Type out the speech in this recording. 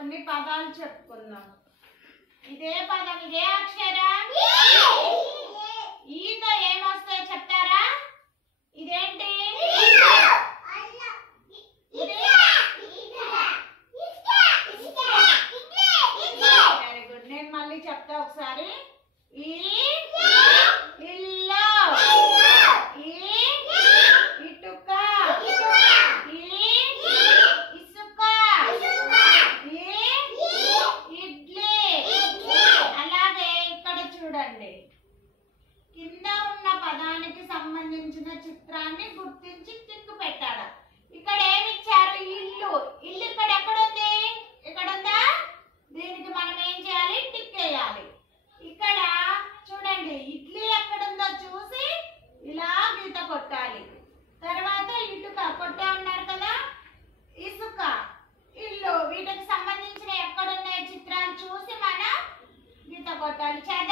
కొన్ని పదాలు చెప్పుకుందాం. ఇదే పదం, ఇదే అక్షరం, ఈతో ఏమొస్తాయో చెప్తారా? ఇదేంటి? Very good. నేను మళ్ళీ చెప్తా ఒకసారి. ఇల్లు, ఇటుక, ఇసుక, ఇడ్లీ. అలాగే ఇక్కడ చూడండి, కింద ఉన్న పదానికి సంబంధించిన చిత్రాన్ని గుర్తించి టిక్ పెట్టాలి. ఇక్కడ ఏమి ఇచ్చారు? ఇల్లు. ఇల్లు ఇక్కడ ఎక్కడుంది? ఇక్కడ ఉందా? దీనికి మనం ఏం చేయాలి? టిక్ వేయాలి. ఇక్కడ చూడండి, ఇడ్లీ ఎక్కడుందో చూసి ఇలా గీత కొట్టాలి. తర్వాత ఇటుక కొట్టే ఉన్నారు కదా, ఇసుక, ఇల్లు, వీటికి సంబంధించిన ఎక్కడున్నాయి చిత్రాలు చూసి మనం గీత కొట్టాలి. చేద్దాం.